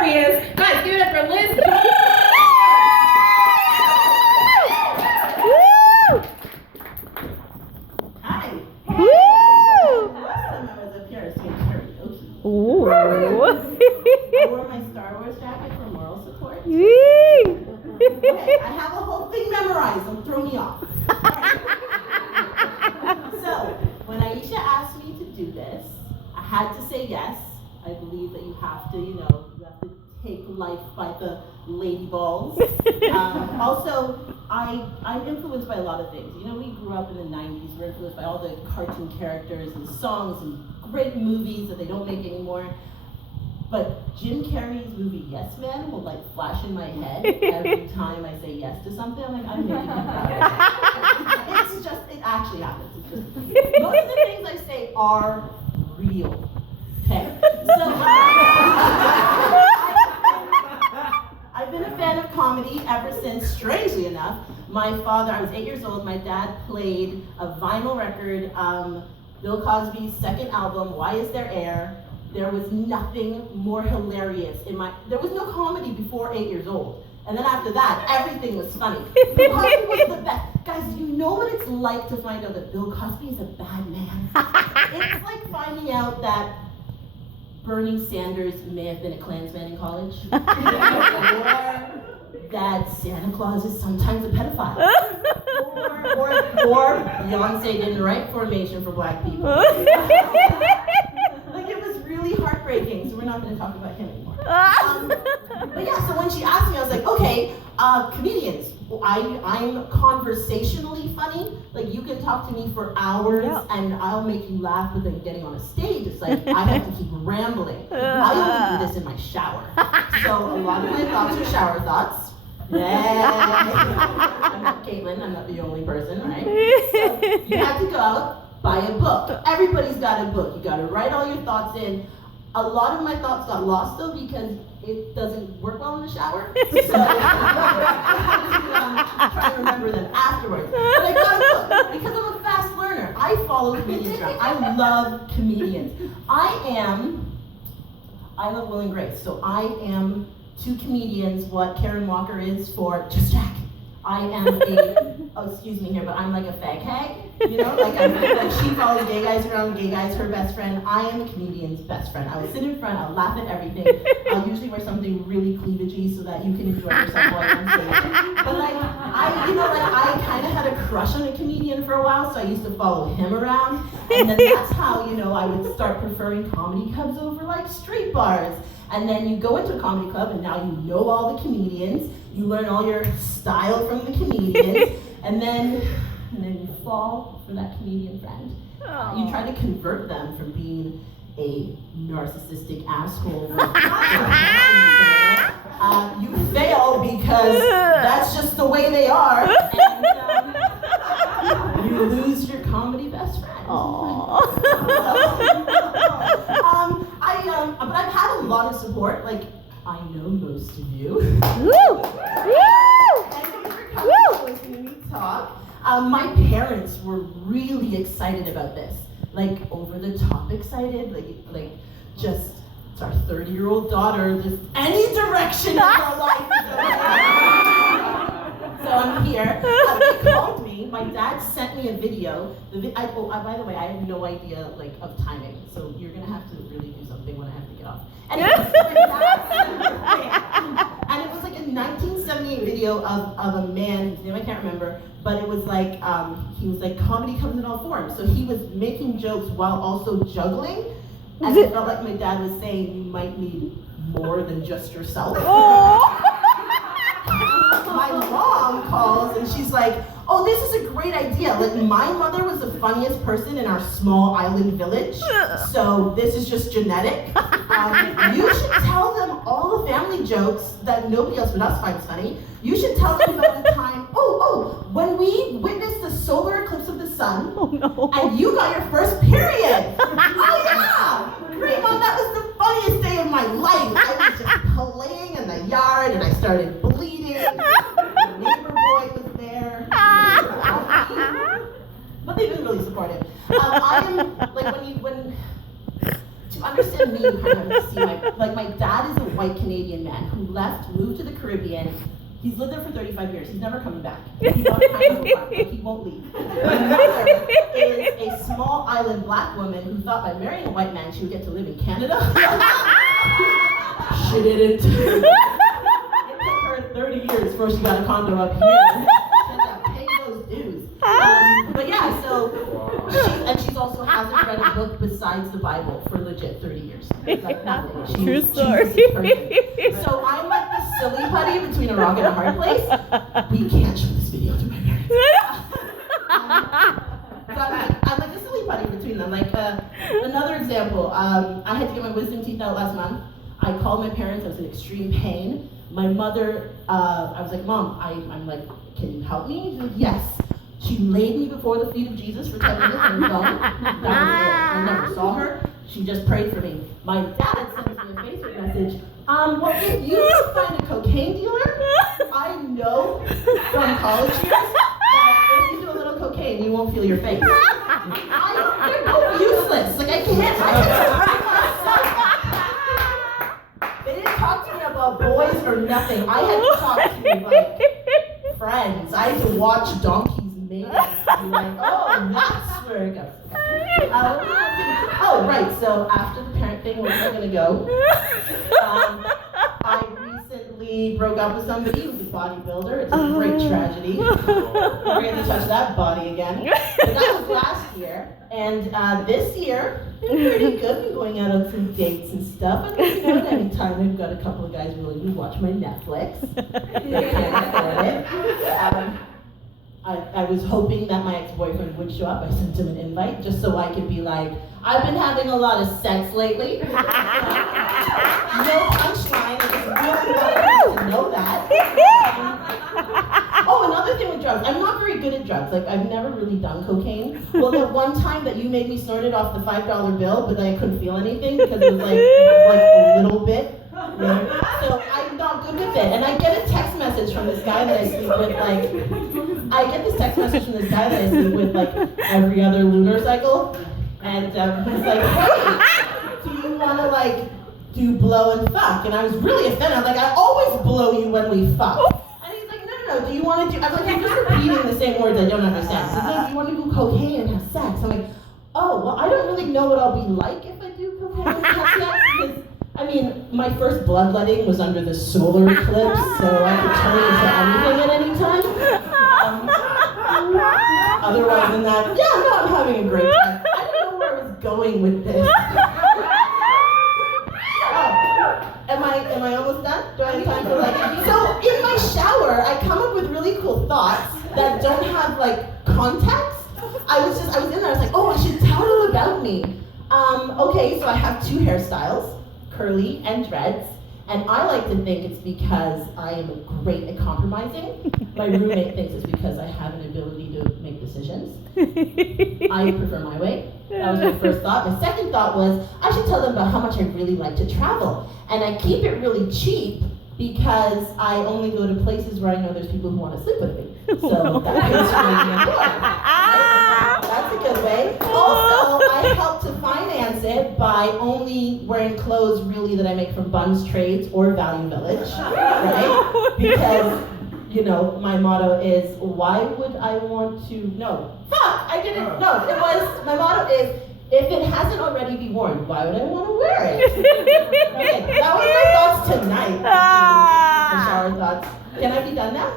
There he is. Guys, give it up for Liz. Hi. Woo! Last time I was up here, I was doing karaoke. Ooh. I wore my Star Wars jacket for moral support. Yee. Okay, I have a whole thing memorized. Don't throw me off. So, when Aisha asked me to do this, I had to say yes. I believe that you have to take life by the lady balls. Also, I'm influenced by a lot of things. You know, we grew up in the 90s. We're influenced by all the cartoon characters and songs and great movies that they don't make anymore. But Jim Carrey's movie Yes Man will like flash in my head every time I say yes to something. I'm like, I'm making you proud. It's just, it actually happens. It's just, most of the things I say are real. Okay. So I've been a fan of comedy ever since, strangely enough. My father, I was 8 years old, my dad played a vinyl record, Bill Cosby's second album, Why Is There Air? There was nothing more hilarious there was no comedy before 8 years old. And then after that, everything was funny. Bill Cosby was the best. Guys, you know what it's like to find out that Bill Cosby is a bad man? It's like finding out that Bernie Sanders may have been a Klansman in college, or that Santa Claus is sometimes a pedophile, or Beyonce didn't write Formation for Black people. Like, it was really heartbreaking, so we're not going to talk about him anymore. But yeah, so when she asked me, I was like, okay, comedians. I'm conversationally funny. Like, you can talk to me for hours and I'll make you laugh, but then getting on a stage, it's like I have to keep rambling. I only do this in my shower. So a lot of my thoughts are shower thoughts. I'm not Caitlin, I'm not the only person, right? So you have to go out, buy a book. Everybody's got a book. You got to write all your thoughts in. A lot of my thoughts got lost though because it doesn't work well in the shower. So I try to remember them afterwards. But I got a book because I'm a fast learner. I follow comedians around. I love comedians. I love Will and Grace. So I am to comedians what Karen Walker is for Just Jack. I am excuse me here, but I'm like a fag hag, you know? Like she follows gay guys around, gay guy's her best friend. I am a comedian's best friend. I will sit in front, I'll laugh at everything. I'll usually wear something really cleavagey so that you can enjoy yourself while you're on stage. But I kind of had a crush on a comedian for a while, so I used to follow him around. And then that's how, I would start preferring comedy clubs over like street bars. And then you go into a comedy club and now you know all the comedians. You learn all your style from the comedians, and then you fall for that comedian friend. You try to convert them from being a narcissistic asshole. You fail because that's just the way they are, and you lose your comedy best friend. But I've had a lot of support. Like, I know most of you. Woo! Thank you for coming to listen to me talk. My parents were really excited about this. Like, over the top excited. Like just, it's our 30-year-old daughter. Just any direction in her life is okay. So I'm here. They called me. My dad sent me a video. By the way, I have no idea of timing. So you're gonna have to really do something when I have to get off. Anyway, and it was like a 1978 video of a man whose name I can't remember, but it was like he was like comedy comes in all forms. So he was making jokes while also juggling, and it felt like my dad was saying you might need more than just yourself. My mom calls and she's like, oh, this is a great idea. Like, my mother was the funniest person in our small island village, so this is just genetic. You should tell them all the family jokes that nobody else but us finds funny. You should tell them about the time, when we witnessed the solar eclipse of the sun, and you got your first period. Oh yeah, great mom, that was the funniest day of my life. I was just playing in the yard and I started bleeding. The neighbor boy was there. But they've been really supportive. I am like when to understand me, you kind of have to see my dad is a white Canadian man who moved to the Caribbean. He's lived there for 35 years. He's never coming back. He bought a kind of apartment, like he won't leave. My mother is a small island black woman who thought by marrying a white man she would get to live in Canada. She didn't. It took her 30 years before she got a condo up here. She had to pay those dues. But yeah, so she's also hasn't read a book besides the Bible for legit 30 years. Like nothing. True story. So I'm like the silly putty between a rock and a hard place. We can't show this video to my parents. So I'm like the silly putty between them. Like another example, I had to get my wisdom teeth out last month. I called my parents. I was in extreme pain. My mother, I was like, Mom, I'm like, can you help me? She's like, yes. She laid me before the feet of Jesus for 10 minutes on the phone. That was it. I never saw her. She just prayed for me. My dad sends me a Facebook message. Well, if you find a cocaine dealer, I know from college years that if you do a little cocaine, you won't feel your face. They're both useless. Like I can't They didn't talk to me about boys or nothing. I had to talk to like friends. I had to watch donkeys made to be like, oh, that's where it goes. Oh, right. So after the parent thing, where am I gonna go? I recently broke up with somebody who's a bodybuilder. It's a great tragedy. Never get to touch that body again. But that was last year. And this year, been pretty good. Been going out on some dates and stuff. And you know, at any time, I've got a couple of guys willing to watch my Netflix. They can't afford it. I was hoping that my ex-boyfriend would show up. I sent him an invite just so I could be like, I've been having a lot of sex lately. No punchline. I just really wanted to know that. Oh, another thing with drugs. I'm not very good at drugs. Like, I've never really done cocaine. Well, the one time that you made me snort it off the $5 bill, but I couldn't feel anything because it was like a little bit. Yeah. So I'm not good with it. And I get a text message from this guy that I sleep with, every other lunar cycle. And he's like, hey, do you want to like do blow and fuck? And I was really offended. I'm like, I always blow you when we fuck. And he's like, no, do you want to do, I was like, you're just repeating the same words I don't understand. He's like, do you want to do cocaine and have sex? I'm like, oh, well, I don't really know what I'll be like if I do cocaine and have sex, because I mean, my first bloodletting was under the solar eclipse, so I could turn into anything at any time. Otherwise than that, yeah, no, I'm having a great time. I don't know where I was going with this. Am I almost done? Do I have time for like? So in my shower, I come up with really cool thoughts that don't have like context. I was in there. I was like, oh, I should tell them about me. Okay, so I have two hairstyles. Curly and dreads, and I like to think it's because I am great at compromising. My roommate thinks it's because I have an ability to make decisions. I prefer my way. That was my first thought. My second thought was I should tell them about how much I really like to travel, and I keep it really cheap because I only go to places where I know there's people who want to sleep with me. So that pays for me on board. That's a good way. Also, I help to finance it by only wearing clothes really that I make from Buns Trades or Value Village, right? Because, you know, my motto is, why would I want to, my motto is, if it hasn't already been worn, why would I want to wear it? Okay, that was my thoughts tonight. My shower thoughts. Can I be done now?